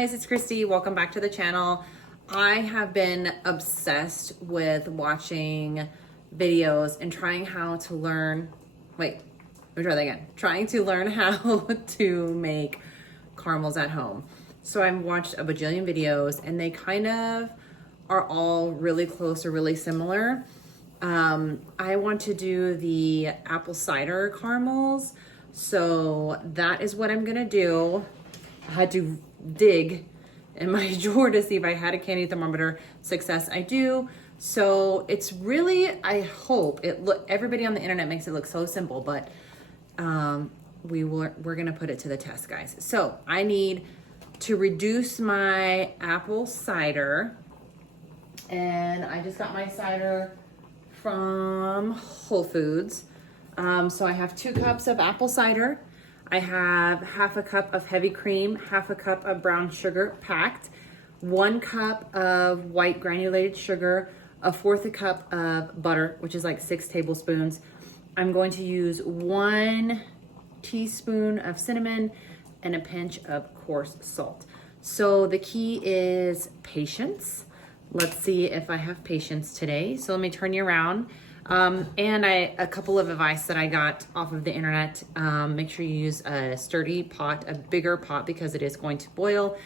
guys, it's Christy. Welcome back to the channel. I have been obsessed with watching videos and trying how to learn, trying to learn how to make caramels at home. So I've watched a bajillion videos and they kind of are all really close or really similar. I want to do the apple cider caramels. So that is what I'm gonna do. I had to dig in my drawer to see if I had a candy thermometer. Success, I do. So it's really, I hope everybody on the internet makes it look so simple, but we're gonna put it to the test, guys. So I need to reduce my apple cider, and I just got my cider from Whole Foods. So I have 2 cups of apple cider. I have half a cup of heavy cream, half a cup of brown sugar packed, 1 cup of white granulated sugar, 1/4 cup of butter, which is like 6 tablespoons. I'm going to use 1 teaspoon of cinnamon and a pinch of coarse salt. So the key is patience. Let's see if I have patience today. So let me turn you around. And a couple of advice that I got off of the internet. Make sure you use a sturdy pot, a bigger pot, because it is going to boil.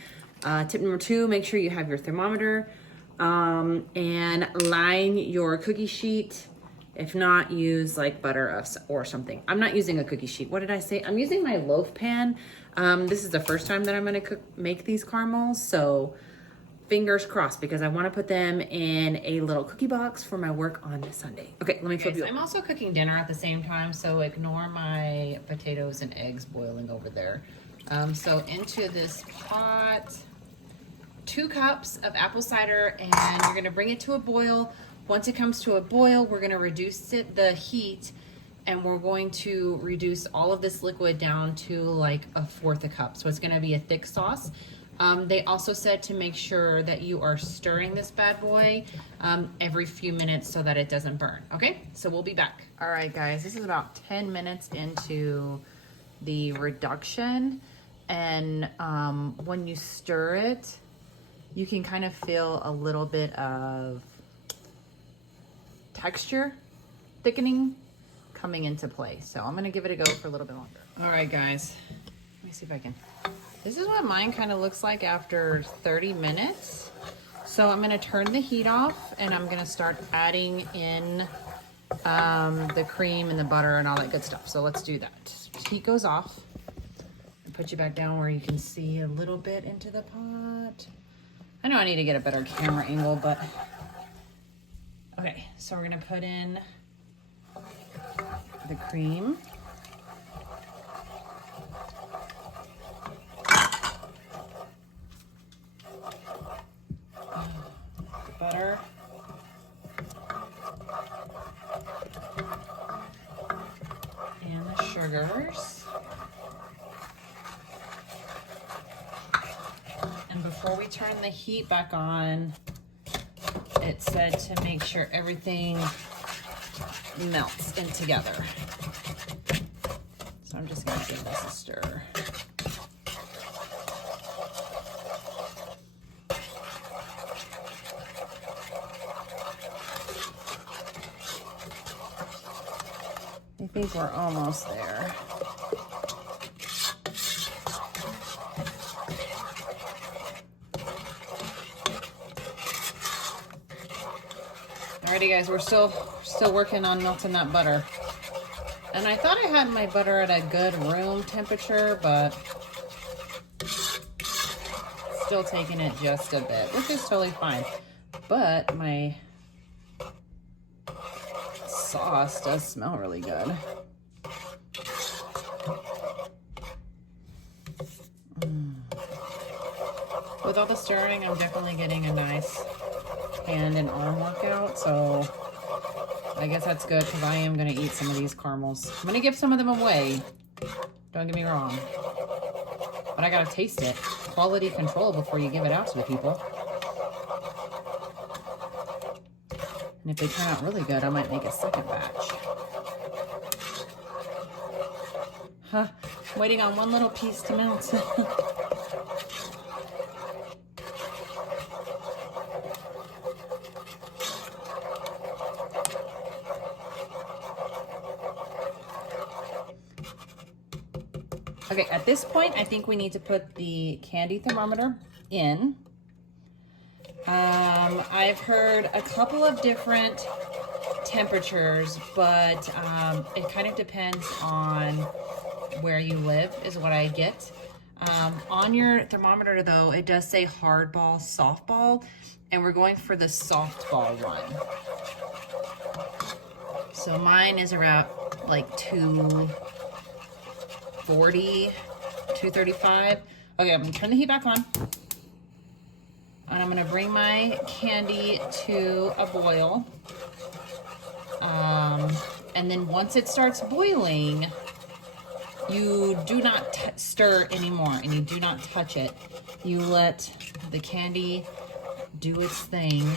Tip number 2, make sure you have your thermometer, and line your cookie sheet. If not, use like butter or something. I'm not using a cookie sheet. What did I say? I'm using my loaf pan. This is the first time that I'm gonna make these caramels, so fingers crossed, because I want to put them in a little cookie box for my work on Sunday. Okay, let me flip you. I'm also cooking dinner at the same time, so ignore my potatoes and eggs boiling over there. So into this pot, 2 cups of apple cider, and you're going to bring it to a boil. Once it comes to a boil, we're going to reduce the heat, and we're going to reduce all of this liquid down to like 1/4 cup. So it's going to be a thick sauce. They also said to make sure that you are stirring this bad boy every few minutes so that it doesn't burn. Okay, so we'll be back. All right, guys, this is about 10 minutes into the reduction. And when you stir it, you can kind of feel a little bit of texture thickening coming into play. So I'm gonna give it a go for a little bit longer. All right, guys, let me see if I can. This is what mine kind of looks like after 30 minutes. So I'm gonna turn the heat off and I'm gonna start adding in the cream and the butter and all that good stuff. So let's do that. Heat goes off. I'll put you back down where you can see a little bit into the pot. I know I need to get a better camera angle, but okay. So we're gonna put in the cream. Butter, and the sugars. And before we turn the heat back on, it said to make sure everything melts in together. So I'm just gonna give this a stir. I think we're almost there. Alrighty, guys, we're still working on melting that butter. And I thought I had my butter at a good room temperature, but still taking it just a bit, which is totally fine. But my sauce does smell really good. With all the stirring, I'm definitely getting a nice hand and arm workout, so I guess that's good, because I am going to eat some of these caramels. I'm going to give some of them away, don't get me wrong, but I got to taste it. Quality control before you give it out to the people. And if they turn out really good, I might make a second batch. Waiting on one little piece to melt. Okay, at this point, I think we need to put the candy thermometer in. I've heard a couple of different temperatures, but it kind of depends on where you live is what I get. On your thermometer though, it does say hardball, softball, and we're going for the softball one. So mine is around like 240, 235. Okay, I'm gonna turn the heat back on. And I'm gonna bring my candy to a boil. And then once it starts boiling, you do not stir anymore and you do not touch it. You let the candy do its thing.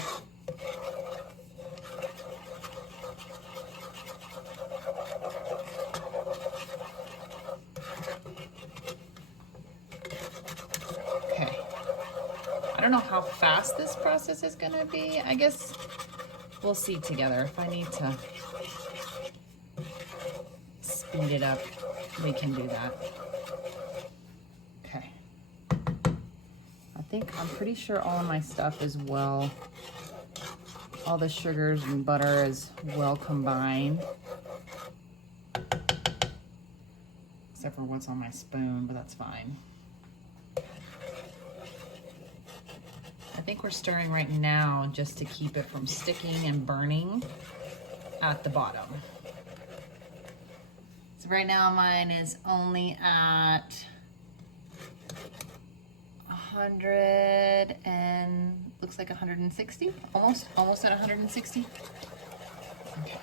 Okay. I don't know how fast this process is gonna be. I guess we'll see together. If I need to speed it up, we can do that. Okay. I'm pretty sure all of my stuff is well, all the sugars and butter is well combined. Except for what's on my spoon, but that's fine. I think we're stirring right now just to keep it from sticking and burning at the bottom. So right now mine is only at 100 and looks like 160, almost at 160. Okay.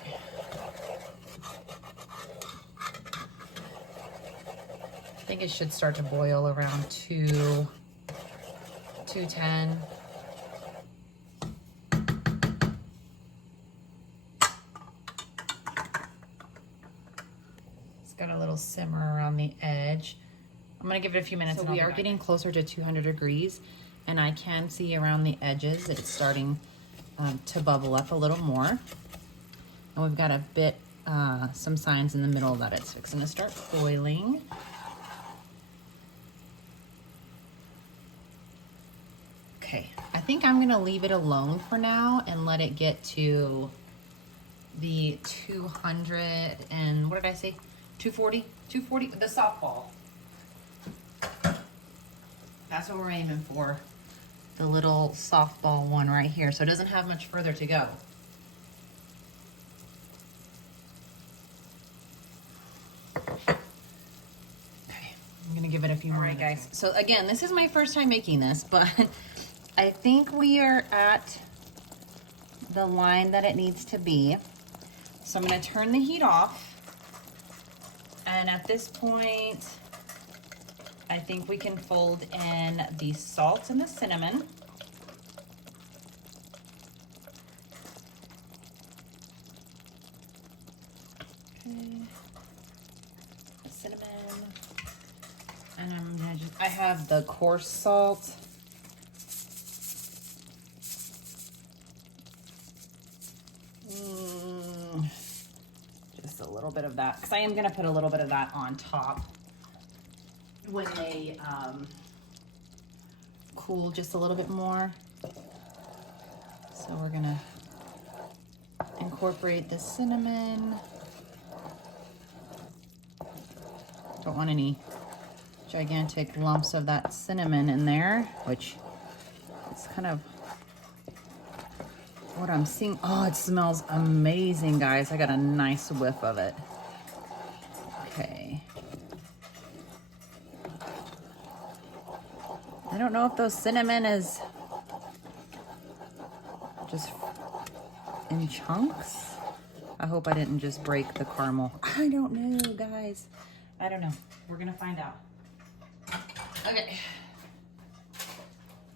I think it should start to boil around 210. It's got a little simmer around the edge. I'm gonna give it a few minutes. So we are getting closer to 200 degrees, and I can see around the edges it's starting to bubble up a little more. And we've got a bit, some signs in the middle that it's fixing to start boiling. Okay, I think I'm gonna leave it alone for now and let it get to the 200 and what did I say? 240, the softball. That's what we're aiming for. The little softball one right here. So it doesn't have much further to go. Okay, I'm gonna give it a few more. All right, guys. So again, this is my first time making this, but I think we are at the line that it needs to be. So I'm gonna turn the heat off. And at this point, I think we can fold in the salt and the cinnamon. Okay. The cinnamon. And I'm gonna I have the coarse salt. Just a little bit of that, because I am gonna put a little bit of that on top when they cool just a little bit more. So we're gonna incorporate the cinnamon. Don't want any gigantic lumps of that cinnamon in there, which is kind of what I'm seeing. Oh, it smells amazing, guys. I got a nice whiff of it. Okay. I don't know if those cinnamon is just in chunks. I hope I didn't just break the caramel. I don't know, guys. I don't know. We're gonna find out. Okay.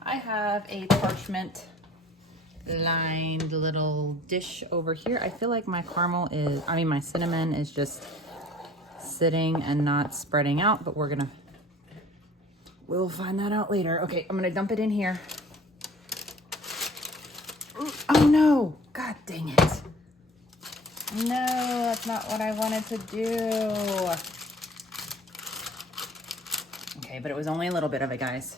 I have a parchment lined little dish over here. I feel like my my cinnamon is just sitting and not spreading out, but we'll find that out later. Okay, I'm gonna dump it in here. Oh no, God dang it. No, that's not what I wanted to do. Okay, but it was only a little bit of it, guys.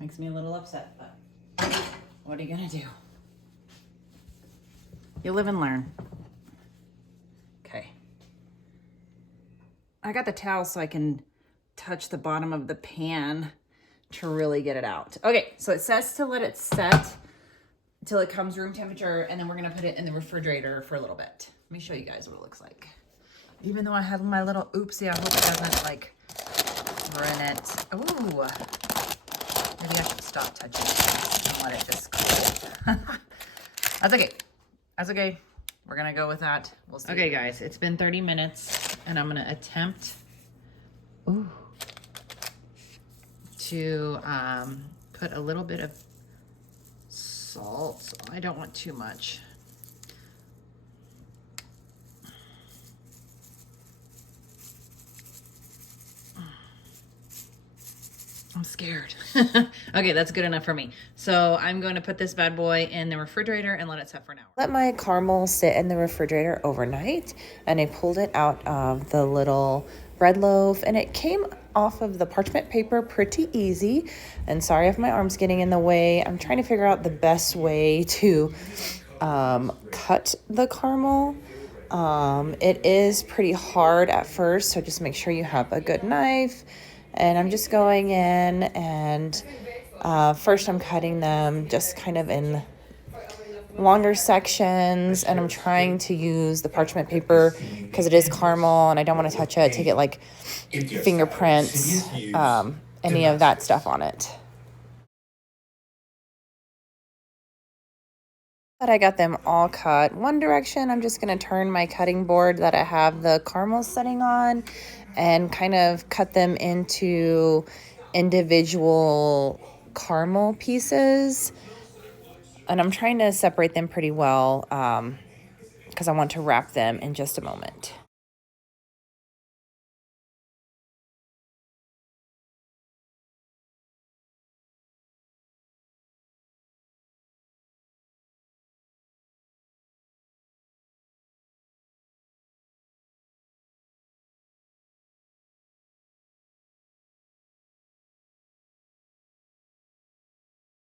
Makes me a little upset, but what are you gonna do? You live and learn. Okay. I got the towel so I can touch the bottom of the pan to really get it out. Okay, so it says to let it set until it comes room temperature, and then we're gonna put it in the refrigerator for a little bit. Let me show you guys what it looks like. Even though I have my little oopsie, I hope it doesn't like ruin it. Ooh, maybe I should stop touching it and let it just cool. That's okay. That's okay. We're gonna go with that. We'll see. Okay, guys, it's been 30 minutes, and I'm gonna attempt to put a little bit of salt. I don't want too much. I'm scared. Okay, that's good enough for me. So I'm going to put this bad boy in the refrigerator and let it set for an hour. Let my caramel sit in the refrigerator overnight, and I pulled it out of the little bread loaf, and it came off of the parchment paper pretty easy. And sorry if my arm's getting in the way. I'm trying to figure out the best way to cut the caramel. It is pretty hard at first, so just make sure you have a good knife. And I'm just going in, and first I'm cutting them just kind of in longer sections, and I'm trying to use the parchment paper because it is caramel and I don't want to touch it to get like fingerprints, any of that stuff on it. But I got them all cut one direction. I'm just going to turn my cutting board that I have the caramel setting on and kind of cut them into individual caramel pieces. And I'm trying to separate them pretty well because I want to wrap them in just a moment.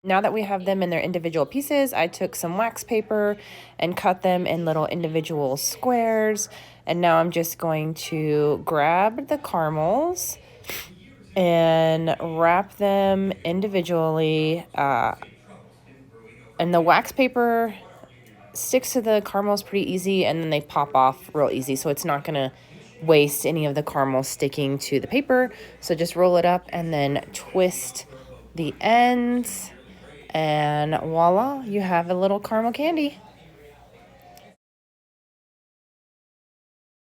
Now that we have them in their individual pieces, I took some wax paper and cut them in little individual squares. And now I'm just going to grab the caramels and wrap them individually. And the wax paper sticks to the caramels pretty easy, and then they pop off real easy. So it's not going to waste any of the caramel sticking to the paper. So just roll it up and then twist the ends. And voila, you have a little caramel candy.